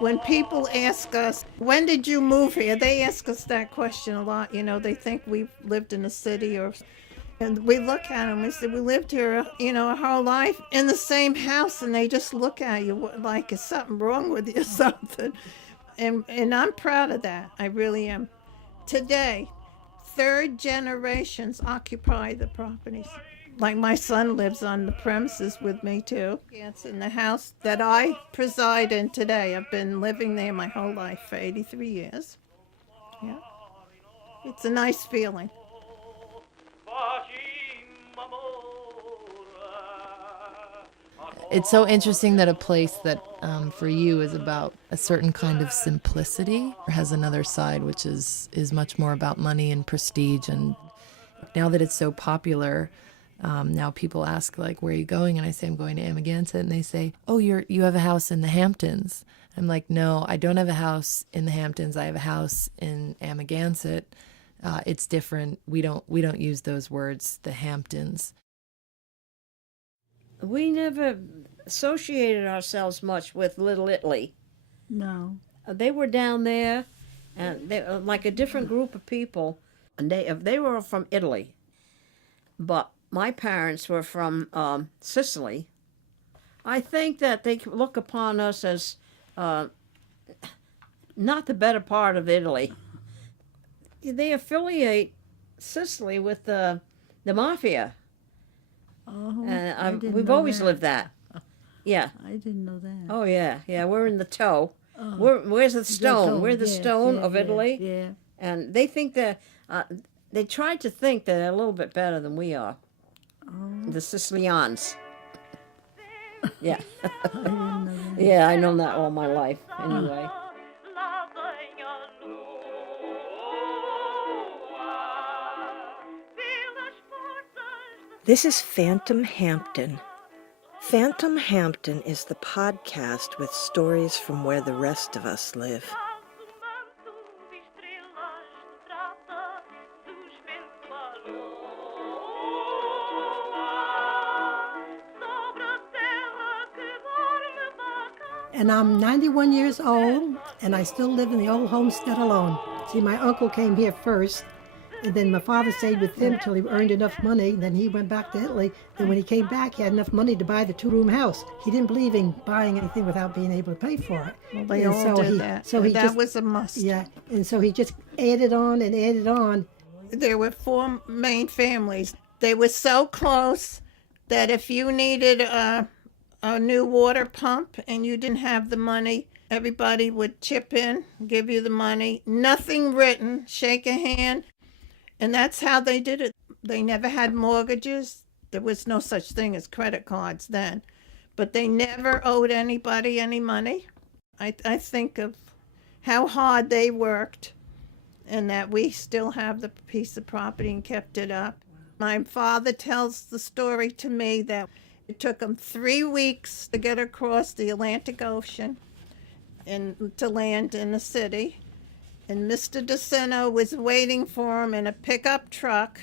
When people ask us, when did you move here? They ask us that question a lot. They think we've lived in a city or, and we look at them, we say, we lived here, our whole life in the same house. And they just look at you like, is something wrong with you or something? And I'm proud of that. I really am. Today, third generations occupy the properties. Like my son lives on the premises with me too. It's in the house that I preside in today. I've been living there my whole life for 83 years. Yeah. It's a nice feeling. It's so interesting that a place that for you is about a certain kind of simplicity has another side, which is much more about money and prestige. And now that it's so popular, now people ask like, "Where are you going?" And I say, "I'm going to Amagansett," and they say, "Oh, you have a house in the Hamptons." I'm like, "No, I don't have a house in the Hamptons. I have a house in Amagansett. It's different. We don't use those words, the Hamptons." We never associated ourselves much with Little Italy. No. They were down there, and they were like a different group of people. And they were from Italy, but my parents were from Sicily. I think that they look upon us as not the better part of Italy. They affiliate Sicily with the mafia. Oh, We've always lived that. Yeah. I didn't know that. Oh yeah, yeah. We're in the toe. Where's the stone? We're the stone of Italy. Yeah. And they think that they tried to think that they're a little bit better than we are. Oh, The Sicilians. Yeah. I didn't know that. Yeah, I know that all my life. Anyway. This is Phantom Hampton. Phantom Hampton is the podcast with stories from where the rest of us live. And I'm 91 years old, and I still live in the old homestead alone. See, my uncle came here first, and then my father stayed with him till he earned enough money. Then he went back to Italy. Then when he came back, he had enough money to buy the two-room house. He didn't believe in buying anything without being able to pay for it. Well, they all did that. So he that just, was a must. Yeah, and so he just added on and added on. There were four main families. They were so close that if you needed a new water pump and you didn't have the money, everybody would chip in, give you the money. Nothing written, shake a hand. And that's how they did it. They never had mortgages. There was no such thing as credit cards then. But they never owed anybody any money. I think of how hard they worked and that we still have the piece of property and kept it up. My father tells the story to me that it took him 3 weeks to get across the Atlantic Ocean and to land in the city. And Mr. DeCino was waiting for him in a pickup truck.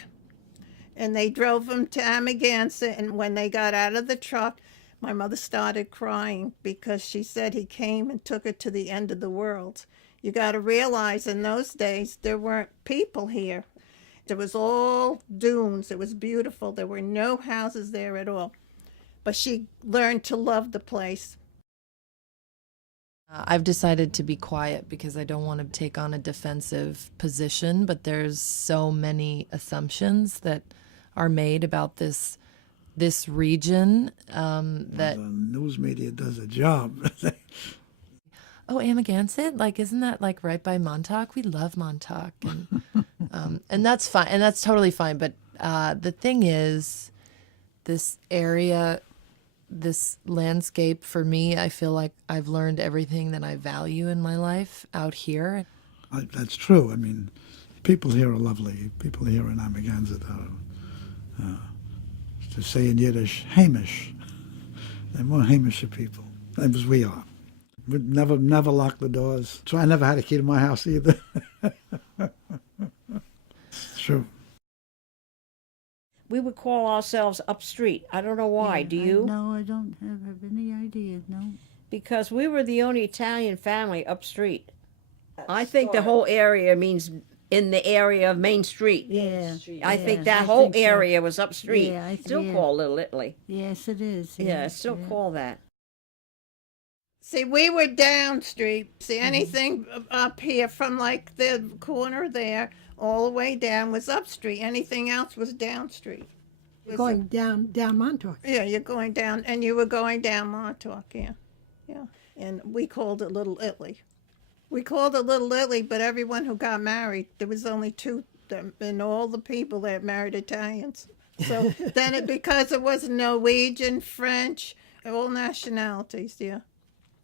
And they drove him to Amagansett. And when they got out of the truck, my mother started crying because she said he came and took her to the end of the world. You got to realize in those days, there weren't people here. It was all dunes. It was beautiful. There were no houses there at all. But she learned to love the place. I've decided to be quiet because I don't want to take on a defensive position, but there's so many assumptions that are made about this region that the news media does a job. oh, Amagansett, like isn't that like right by Montauk? We love Montauk, and that's fine, and that's totally fine. But the thing is, this area, this landscape for me, I feel like I've learned everything that I value in my life out here. That's true. I mean, people here are lovely. People here in Amagansett are, to say in Yiddish, Hamish. They're more Hamish people, as we are. We'd never lock the doors. So I never had a key to my house either. It's true. We would call ourselves Up Street. I don't know why. Yeah, Do you? No, I don't have any idea. No. because we were the only Italian family up street. I think the whole area means in the area of Main Street. Yeah. I think yeah, that I whole think so. area was up street. Yeah, I Still yeah. call Little Italy. Yes, it is. Yeah, still call that. See, we were down street. See, anything up here from like the corner there all the way down was up street. Anything else was down street. Going down Montauk. Yeah, you're going down, and you were going down Montauk, yeah. Yeah. And we called it Little Italy. We called it Little Italy, but everyone who got married, there was only two, and all the people that married Italians. So then because it was Norwegian, French, all nationalities, yeah.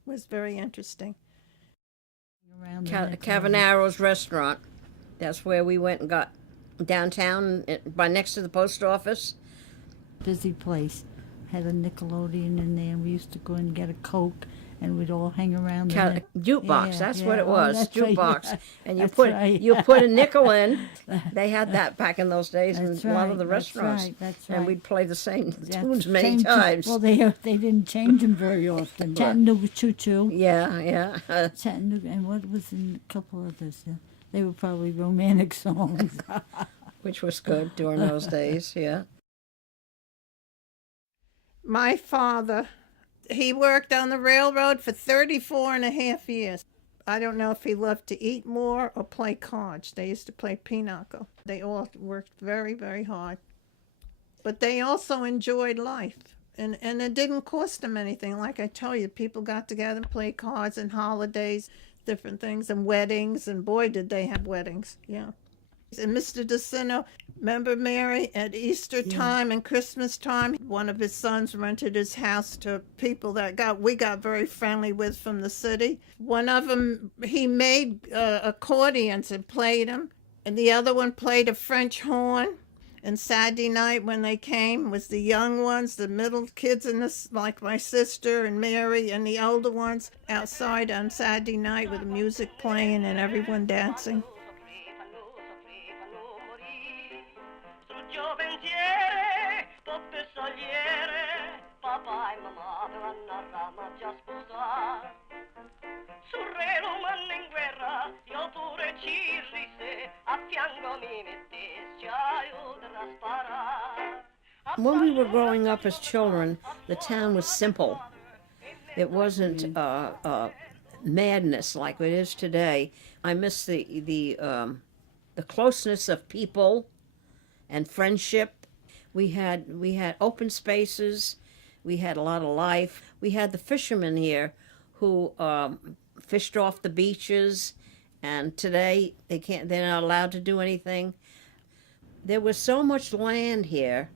It was very interesting. Around the neck Cavanaro's restaurant. That's where we went and got downtown, by next to the post office. busy place. Had a Nickelodeon in there, and we used to go and get a Coke, and we'd all hang around. Jukebox. Yeah, that's yeah. what it Oh, was. that's right, Jukebox. yeah. And That's right. you put a nickel in. They had that back in those days That's in a lot of right, the that's restaurants. right, that's And right. we'd play the same That's tunes many changed- times. Well, they didn't change them very often. Chattanooga Choo Choo. Yeah, yeah. Chattanooga, and what was in a couple others? Yeah. They were probably romantic songs. Which was good during those days, yeah. My father, he worked on the railroad for 34 and a half years. I don't know if he loved to eat more or play cards. They used to play pinochle. They all worked very, very hard. But they also enjoyed life. And it didn't cost them anything. Like I tell you, people got together and played cards and holidays, different things, and weddings. And boy, did they have weddings. Yeah. And Mr. DeCino, remember Mary, at Easter time and Christmas time, one of his sons rented his house to people that we got very friendly with from the city. One of them, he made accordions and played them, and the other one played a French horn. And Saturday night when they came was the young ones, the middle kids, and this, like my sister and Mary, and the older ones outside on Saturday night with the music playing and everyone dancing. When we were growing up as children, the town was simple. It wasn't madness like it is today. I miss the closeness of people and friendship. We had open spaces. We had a lot of life. We had the fishermen here who fished off the beaches, and today they're not allowed to do anything. There was so much land here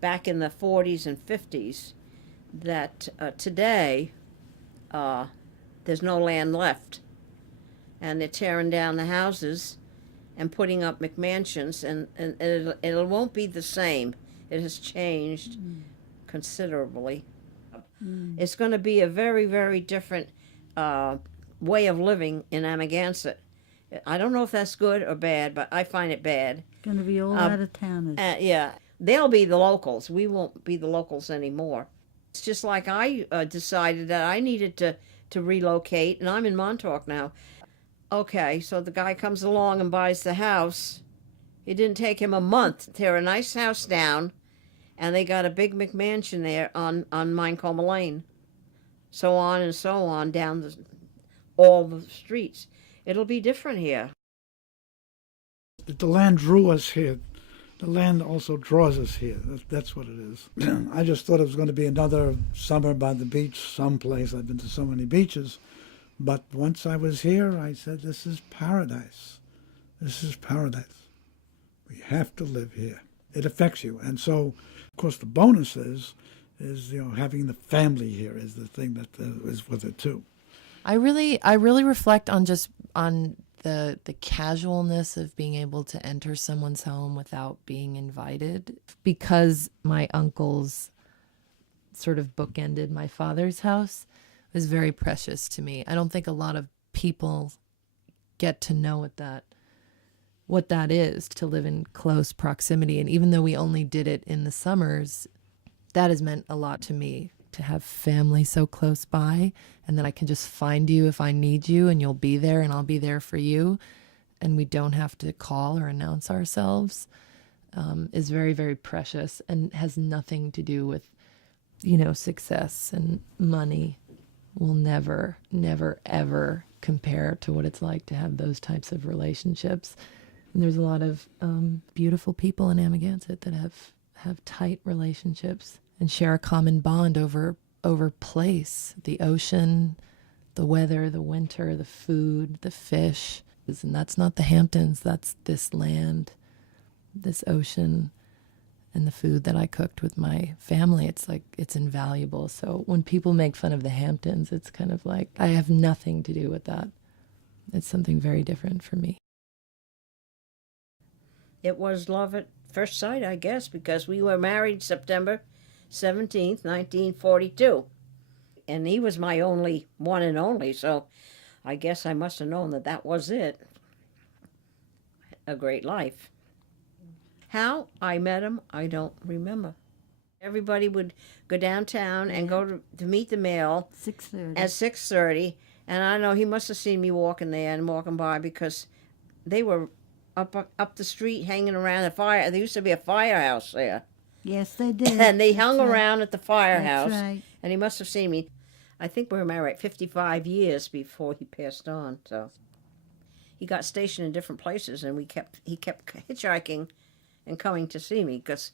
back in the 40s and 50s that today there's no land left. And they're tearing down the houses and putting up McMansions, and it won't be the same. It has changed considerably. It's going to be a very, very different way of living in Amagansett. I don't know if that's good or bad, but I find it bad. Going to be all out of towners. Yeah, they'll be the locals. We won't be the locals anymore. It's just like I decided that I needed to relocate, and I'm in Montauk now. Okay, so the guy comes along and buys the house. It didn't take him a month to tear a nice house down, and they got a big McMansion there on Minecoma Lane. So on and so on down all the streets. It'll be different here. The land drew us here. The land also draws us here. That's what it is. I just thought it was going to be another summer by the beach someplace. I've been to so many beaches. But once I was here, I said, this is paradise. This is paradise. We have to live here. It affects you. And so, of course, the bonus is having the family here is the thing that is with it, too. I really reflect on the casualness of being able to enter someone's home without being invited, because my uncles sort of bookended my father's house. It was very precious to me. I don't think a lot of people get to know what that is, to live in close proximity. And even though we only did it in the summers, that has meant a lot to me to have family so close by, and that I can just find you if I need you, and you'll be there and I'll be there for you, and we don't have to call or announce ourselves, is very, very precious, and has nothing to do with, success and money. Will never, never, ever compare to what it's like to have those types of relationships. And there's a lot of beautiful people in Amagansett that have tight relationships and share a common bond over place, the ocean, the weather, the winter, the food, the fish. And that's not the Hamptons, that's this land, this ocean, and the food that I cooked with my family. It's like, it's invaluable. So when people make fun of the Hamptons, it's kind of like, I have nothing to do with that. It's something very different for me. It was love at first sight, I guess, because we were married September 17th, 1942. And he was my only one and only, so I guess I must have known that that was it. A great life. How I met him, I don't remember. Everybody would go downtown and go to meet the mail 6:30. at 6:30, and I know he must have seen me walking there and walking by, because they were up the street hanging around the fire. There used to be a firehouse there. Yes, they did. And they hung That's right. around at the firehouse. That's right. And he must have seen me. I think we were married 55 years before he passed on. So he got stationed in different places, and he kept hitchhiking and coming to see me, because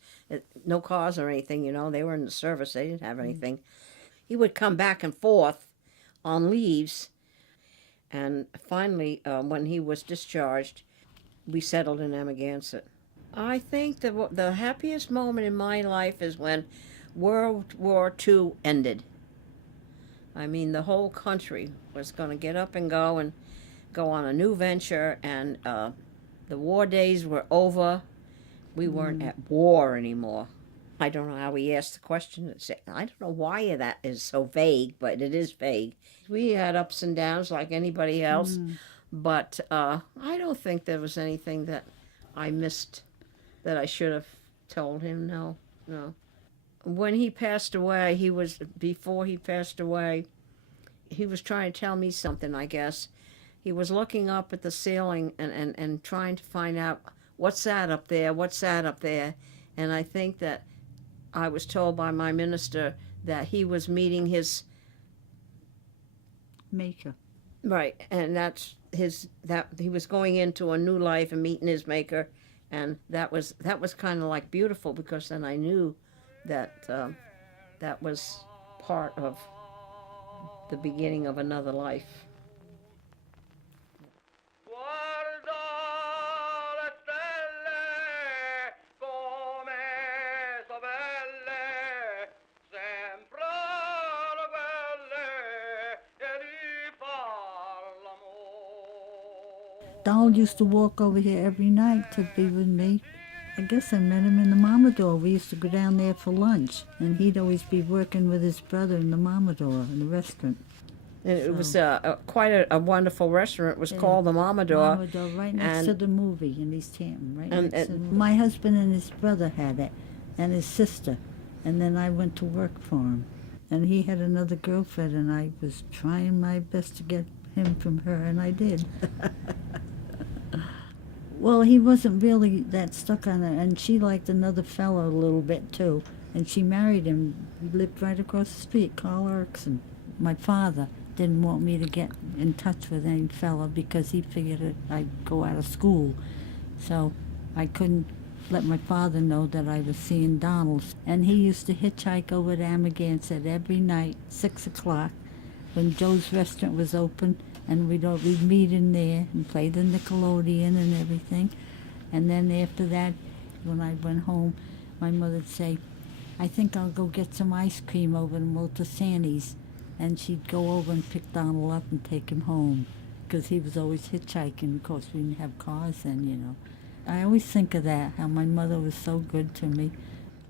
no cars or anything, they were in the service. They didn't have anything. He would come back and forth on leaves. And finally, when he was discharged, we settled in Amagansett. I think the happiest moment in my life is when World War II ended. I mean, the whole country was going to get up and go on a new venture, and the war days were over. We weren't at war anymore. I don't know how he asked the question. I don't know why that is so vague, but it is vague. We had ups and downs like anybody else, but I don't think there was anything that I missed that I should have told him. No. When he passed away, before he passed away, he was trying to tell me something, I guess. He was looking up at the ceiling and trying to find out, what's that up there? What's that up there? And I think that I was told by my minister that he was meeting his Maker. right, and that he was going into a new life and meeting his maker, and that was kind of like beautiful, because then I knew that that was part of the beginning of another life. Donald used to walk over here every night to be with me. I guess I met him in the Mamador. We used to go down there for lunch, and he'd always be working with his brother in the Mamador, in the restaurant. And it was quite a wonderful restaurant. It was called the Mamador. Mamador, right next to the movie in East Hampton, right and- next to the movie. My husband and his brother had it, and his sister, and then I went to work for him. And he had another girlfriend, and I was trying my best to get him from her, and I did. Well, he wasn't really that stuck on it, and she liked another fellow a little bit too, and she married him. He lived right across the street, Carl Erickson. My father didn't want me to get in touch with any fella because he figured that I'd go out of school, so I couldn't let my father know that I was seeing Donald. And he used to hitchhike over to Amagansett every night, 6 o'clock, when Joe's restaurant was open, and we'd meet in there and play the Nickelodeon and everything. And then after that, when I went home, my mother'd say, I think I'll go get some ice cream over to Multisanti's. And she'd go over and pick Donald up and take him home, because he was always hitchhiking. Of course, we didn't have cars then, I always think of that, how my mother was so good to me.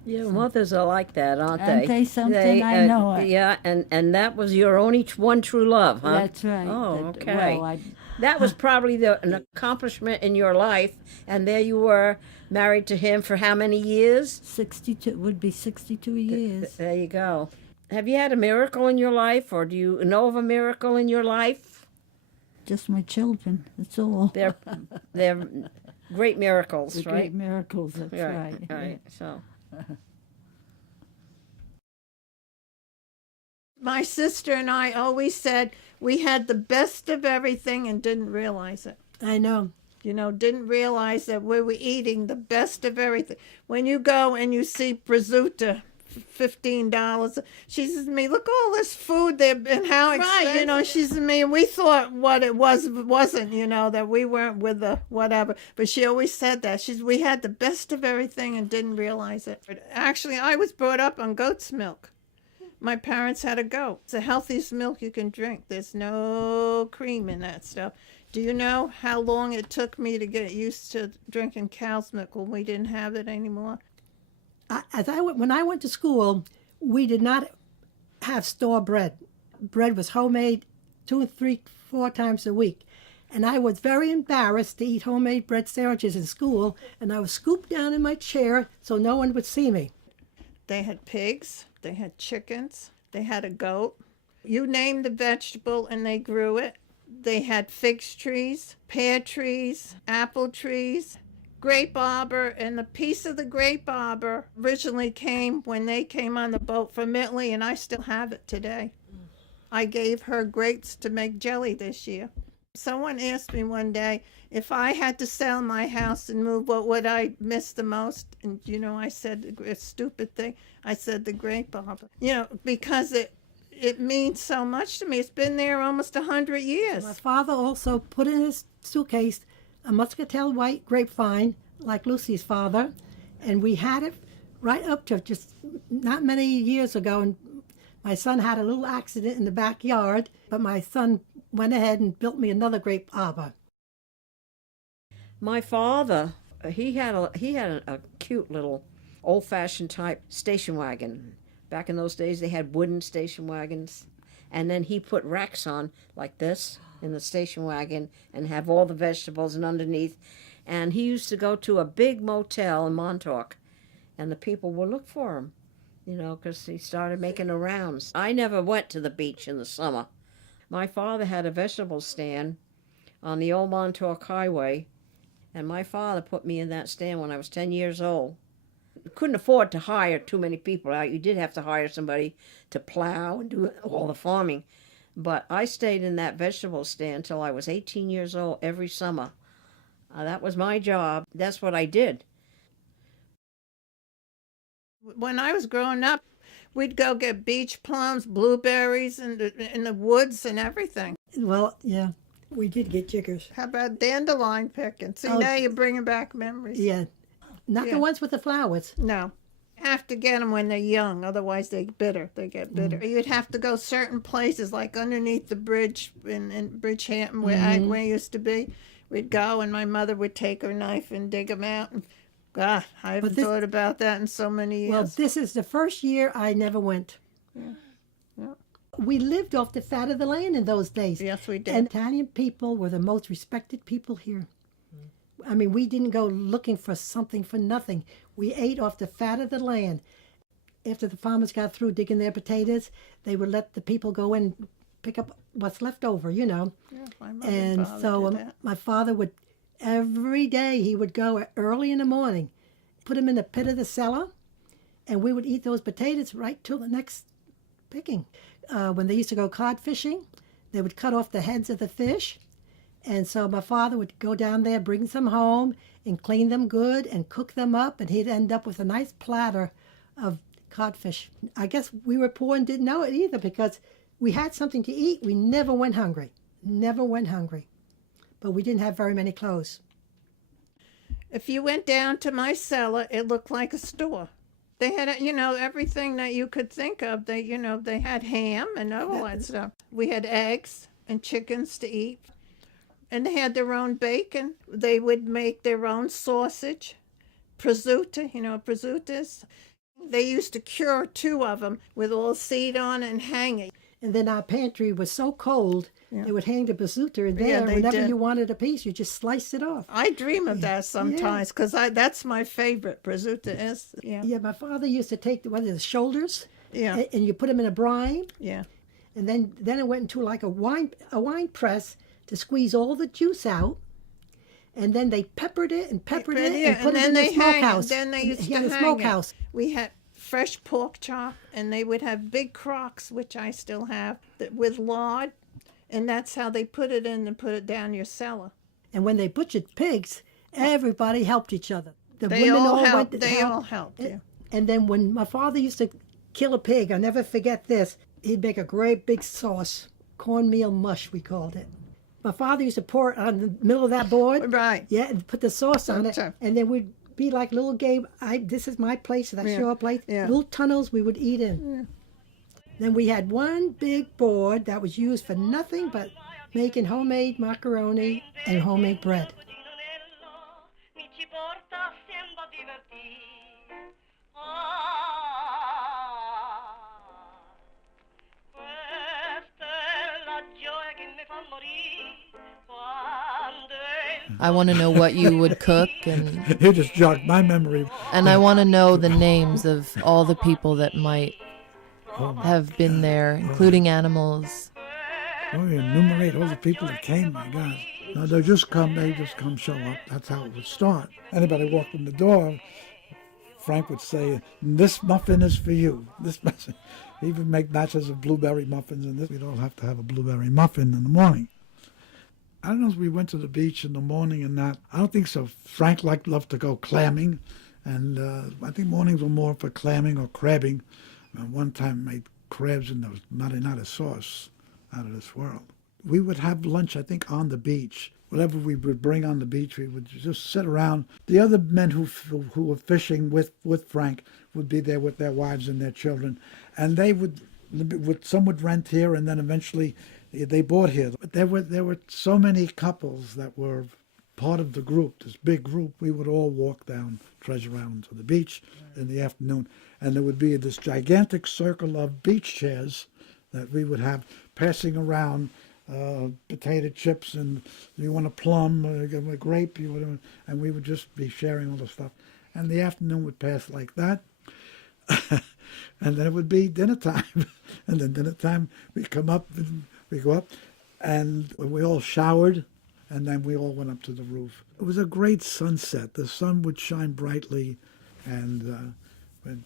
Yeah, mothers are like that, aren't they? Aren't they something? I know it. Yeah, and that was your only one true love, huh? That's right. Oh, That- okay. well, That was probably an accomplishment in your life, and there you were, married to him for how many years? 62, would be 62 years. There you go. Have you had a miracle in your life, or do you know of a miracle in your life? Just my children. That's all. They're great miracles, The right? great miracles. That's right. Right. So, My sister and I always said we had the best of everything and didn't realize it. I know. Didn't realize that we were eating the best of everything. When you go and you see prosciutto, $15, she says to me, look all this food there and how expensive. Right, she says to me, and we thought what it wasn't, that we weren't with the whatever. But she always said that. We had the best of everything and didn't realize it. But actually, I was brought up on goat's milk. My parents had a goat. It's the healthiest milk you can drink. There's no cream in that stuff. Do you know how long it took me to get used to drinking cow's milk when we didn't have it anymore? When I went to school, we did not have store bread. Bread was homemade 2, 3, 4 times a week. And I was very embarrassed to eat homemade bread sandwiches in school, and I was scooped down in my chair so no one would see me. They had pigs, they had chickens, they had a goat. You name the vegetable and they grew it. They had fig trees, pear trees, apple trees, grape arbor, and the piece of the grape arbor originally came when they came on the boat from Italy, and I still have it today. I gave her grapes to make jelly this year. Someone asked me one day, if I had to sell my house and move, what would I miss the most? And, I said a stupid thing. I said the grape arbor, because it means so much to me. It's been there almost 100 years. My father also put in his suitcase a muscatel white grapevine, like Lucy's father, and we had it right up to just not many years ago. And my son had a little accident in the backyard, but my son went ahead and built me another grape arbor. my father, he had a cute little old-fashioned type station wagon. Back in those days, they had wooden station wagons, and then he put racks on like this in the station wagon and have all the vegetables and underneath. And he used to go to a big motel in Montauk, and the people would look for him, because he started making the rounds. I never went to the beach in the summer. My father had a vegetable stand on the old Montauk Highway, and my father put me in that stand when I was 10 years old. Couldn't afford to hire too many people out. You did have to hire somebody to plow and do all the farming. But I stayed in that vegetable stand till I was 18 years old every summer. That was my job. That's what I did. When I was growing up, we'd go get beach plums, blueberries in the woods and everything. Well, yeah, we did get chiggers. How about dandelion picking? See, now you're bringing back memories. Yeah, not the ones with the flowers. No. Have to get them when they're young, otherwise they get bitter. You'd have to go certain places, like underneath the bridge in Bridgehampton where I used to be. We'd go and my mother would take her knife and dig them out. And, God, I haven't thought about that in so many years. Well, this is the first year I never went. Yeah. We lived off the fat of the land in those days. Yes, we did. And Italian people were the most respected people here. I mean, we didn't go looking for something for nothing. We ate off the fat of the land. After the farmers got through digging their potatoes, they would let the people go in and pick up what's left over, Yeah, my mother And and father so did that. my father would, every day he would go early in the morning, put them in the pit of the cellar, and we would eat those potatoes right till the next picking. When they used to go cod fishing, they would cut off the heads of the fish. And so my father would go down there, bring some home, and clean them good and cook them up, and he'd end up with a nice platter of codfish. I guess we were poor and didn't know it either because we had something to eat. We never went hungry. Never went hungry. But we didn't have very many clothes. If you went down to my cellar, it looked like a store. They had, everything that you could think of. They had ham and all that stuff. We had eggs and chickens to eat. And they had their own bacon. They would make their own sausage, prosciutto, prosciuttos. They used to cure 2 of them with all seed on and hang it. And then our pantry was so cold, they would hang the bazooka in there. Yeah, they Whenever did. you wanted a piece, you just sliced it off. I dream of that sometimes because that's my favorite. Prosciutto is. Yeah. Yeah, my father used to take the shoulders Yeah. and you put them in a brine, Yeah. and then it went into like a wine press to squeeze all the juice out. And then they peppered it and put it in the smokehouse. Then they used He to had a hang smokehouse. it. We had fresh pork chop, and they would have big crocks, which I still have, with lard, and that's how they put it in and put it down your cellar. And when they butchered pigs, everybody helped each other. The They women all went helped. to They help. all helped. Yeah. And then when my father used to kill a pig, I'll never forget this. He'd make a great big sauce, cornmeal mush, we called it. My father used to pour it on the middle of that board. Right. Yeah, and put the sauce on it. Sure. And then we'd be like little game. This is my place, that's Yeah. your place. Yeah. Little tunnels we would eat in. Yeah. Then we had one big board that was used for nothing but making homemade macaroni and homemade bread. I want to know what you would cook, and You just jogged my memory. I want to know the names of all the people that might have been there, including animals. Oh, you enumerate all the people that came, my God. No, they just come show up. That's how it would start. Anybody walked in the door, Frank would say, "This muffin is for you." This muffin. He would make batches of blueberry muffins, and we'd all have to have a blueberry muffin in the morning. I don't know if we went to the beach in the morning or not. I don't think so. Frank loved to go clamming, and I think mornings were more for clamming or crabbing. One time made crabs in the marinara sauce out of this world. We would have lunch, I think, on the beach. Whatever we would bring on the beach, we would just sit around. The other men who were fishing with Frank would be there with their wives and their children, and they would some would rent here, and then eventually they bought here. But there were so many couples that were part of the group, this big group. We would all walk down Treasure Island to the beach in the afternoon, and there would be this gigantic circle of beach chairs that we would have passing around potato chips, and you want a plum, a grape, and we would just be sharing all the stuff. And the afternoon would pass like that. And then it would be dinner time. And then dinner time, we come up, and we go up, and we all showered, and then we all went up to the roof. It was a great sunset. The sun would shine brightly, and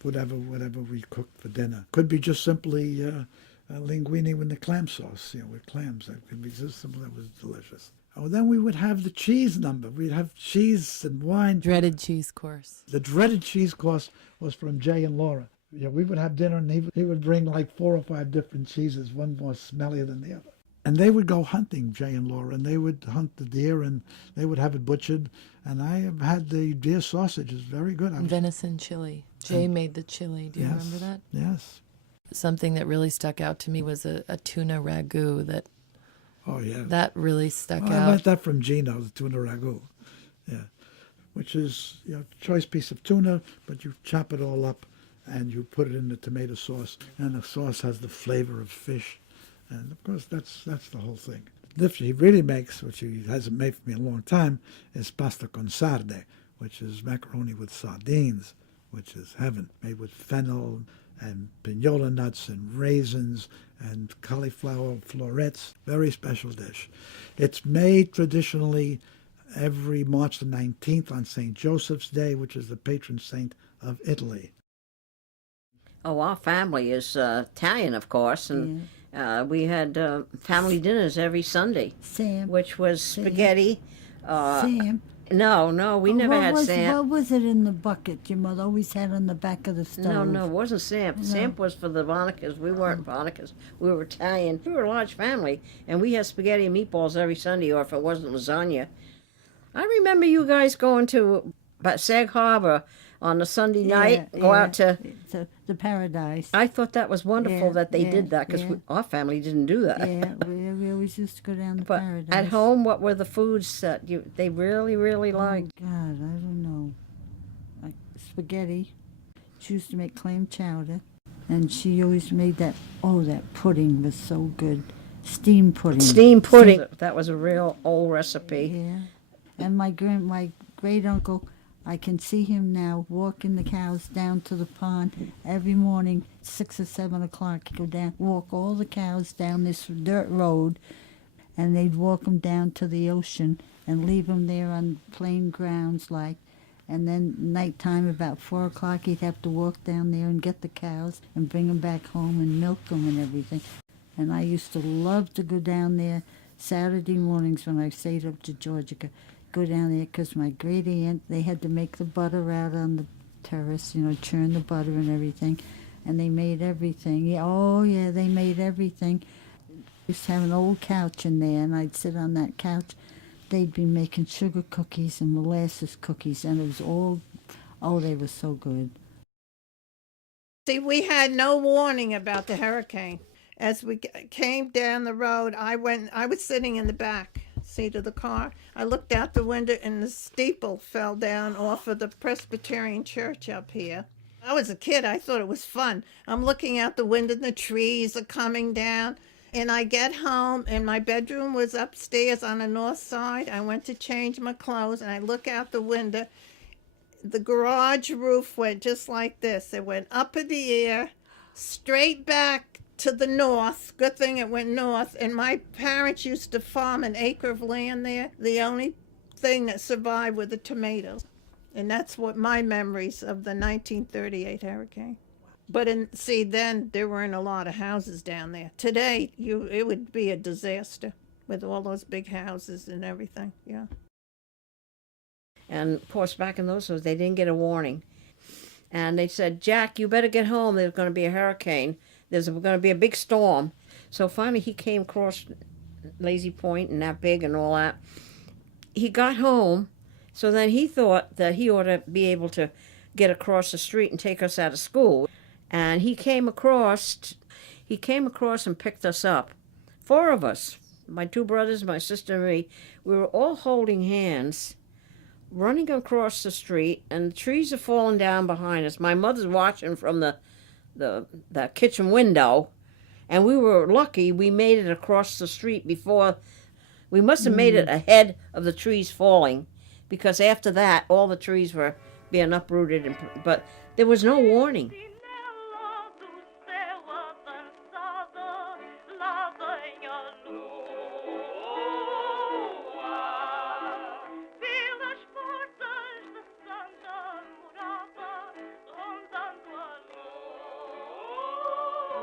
whatever we cooked for dinner. Could be just simply linguine with the clam sauce, with clams. That could be just simple. That was delicious. Oh, then we would have the cheese number. We'd have cheese and wine. Dreaded cheese course. The dreaded cheese course was from Jay and Laura. Yeah, we would have dinner, and he would bring like 4 or 5 different cheeses, one more smellier than the other. And they would go hunting, Jay and Laura, and they would hunt the deer, and they would have it butchered. And I have had the deer sausage. It's very good. Venison chili. Jay made the chili. Do you remember that? Yes. Something that really stuck out to me was a tuna ragu that Oh, yeah. that really stuck I out. learned that from Gino, the tuna ragu. Yeah. Which is, choice piece of tuna, but you chop it all up and you put it in the tomato sauce, and the sauce has the flavor of fish. And of course, that's the whole thing. The dish he really makes, which he hasn't made for me in a long time, is pasta con sarde, which is macaroni with sardines, which is heaven, made with fennel and pinola nuts and raisins and cauliflower florets. Very special dish. It's made traditionally every March the 19th on St. Joseph's Day, which is the patron saint of Italy. Oh, our family is Italian, of course, and we had family dinners every Sunday, Sam. which was spaghetti. Sam. No, we never had Sam. What was it in the bucket your mother always had on the back of the stove? No, it wasn't Samp. No. Samp was for the Vonicas. We weren't Vonicas. We were Italian. We were a large family, and we had spaghetti and meatballs every Sunday, or if it wasn't lasagna. I remember you guys going to Sag Harbor on a Sunday night, go out to the Paradise. I thought that was wonderful that they did that, because our family didn't do that. Yeah, we always used to go down to But Paradise. at home, what were the foods that they really, really liked? God, I don't know. Like spaghetti. She used to make clam chowder. And she always made that pudding was so good. Steam pudding. Steam pudding. That was a real old recipe. Yeah. And my great uncle I can see him now walking the cows down to the pond every morning, 6 or 7 o'clock. He'd go down, walk all the cows down this dirt road, and they'd walk them down to the ocean and leave them there on plain grounds like. And then nighttime, about 4 o'clock, he'd have to walk down there and get the cows and bring them back home and milk them and everything. And I used to love to go down there Saturday mornings when I stayed up to Georgia. Go down there because my great aunt, they had to make the butter out on the terrace, you know, churn the butter and everything. And they made everything. Yeah, oh, yeah, they made everything. Used to have an old couch in there, and I'd sit on that couch. They'd be making sugar cookies and molasses cookies, and it was all, oh, they were so good. See, we had no warning about the hurricane. As we came down the road, I was sitting in the back seat of the car. I looked out the window and the steeple fell down off of the Presbyterian church up here. I was a kid. I thought it was fun. I'm looking out the window and the trees are coming down. And I get home and my bedroom was upstairs on the north side. I went to change my clothes and I look out the window. The garage roof went just like this. It went up in the air, straight back to the north. Good thing it went north. And my parents used to farm an acre of land there. The only thing that survived were the tomatoes. And that's what my memories of the 1938 hurricane. But then there weren't a lot of houses down there. Today, it would be a disaster with all those big houses and everything. Yeah. And of course, back in those days, they didn't get a warning. And they said, Jack, you better get home. There's going to be a hurricane. There's going to be a big storm. So finally he came across Lazy Point and that big and all that. He got home. So then he thought that he ought to be able to get across the street and take us out of school. And he came across and picked us up. 4 of us, my 2 brothers, my sister and me, we were all holding hands, running across the street, and the trees are falling down behind us. My mother's watching from the kitchen window, and we were lucky we made it across the street before. We must have made it ahead of the trees falling, because after that, all the trees were being uprooted, but there was no warning.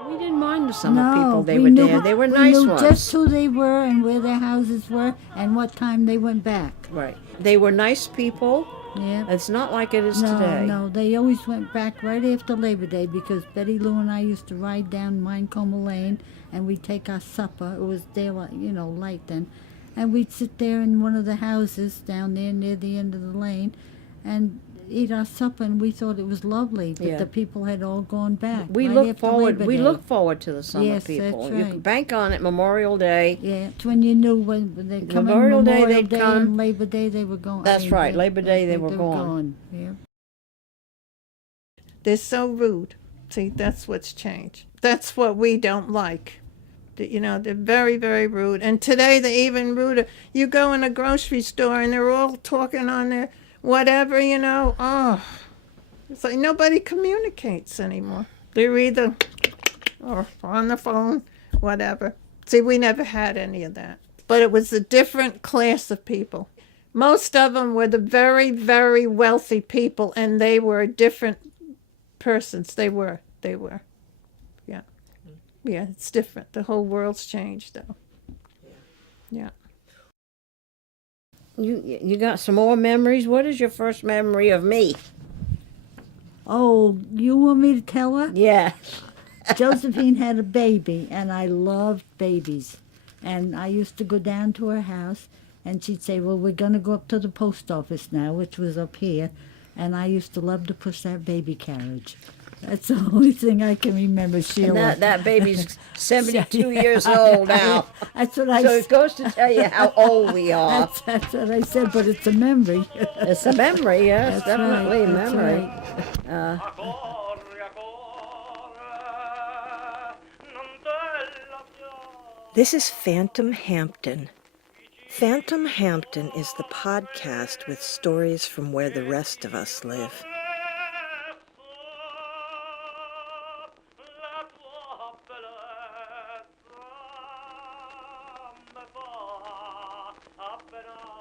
We didn't mind the summer people. They were there. They were nice ones. We knew just who they were and where their houses were and what time they went back. Right. They were nice people. Yeah. It's not like it is today. No, they always went back right after Labor Day because Betty Lou and I used to ride down Minecomber Lane and we'd take our supper. It was daylight, light then. And we'd sit there in one of the houses down there near the end of the lane and eat our supper, and we thought it was lovely that the people had all gone back. We look forward to the summer people. That's right. You can bank on it. Memorial Day. Yeah, it's when you knew when they come Memorial Day, Memorial they'd Day come. and Labor Day they were gone. That's right. Labor Day they were gone. Yeah. They're so rude. See, that's what's changed. That's what we don't like. They're very, very rude. And today they're even ruder. You go in a grocery store and they're all talking on their whatever, oh, it's like nobody communicates anymore. They're either or on the phone, whatever. See, we never had any of that. But it was a different class of people. Most of them were the very, very wealthy people, and they were different persons. They were. Yeah. Yeah, it's different. The whole world's changed, though. Yeah. You got some more memories? What is your first memory of me? Oh, you want me to tell her? Yeah. Josephine had a baby, and I loved babies. And I used to go down to her house, and she'd say, well, we're going to go up to the post office now, which was up here. And I used to love to push that baby carriage. That's the only thing I can remember, Sheila. And that baby's 72 years old now. That's what I So said. it goes to tell you how old we are. That's what I said, but it's a memory. It's a memory, yes, That's definitely right, a that's memory. This is Phantom Hampton. Phantom Hampton is the podcast with stories from where the rest of us live. Up and on.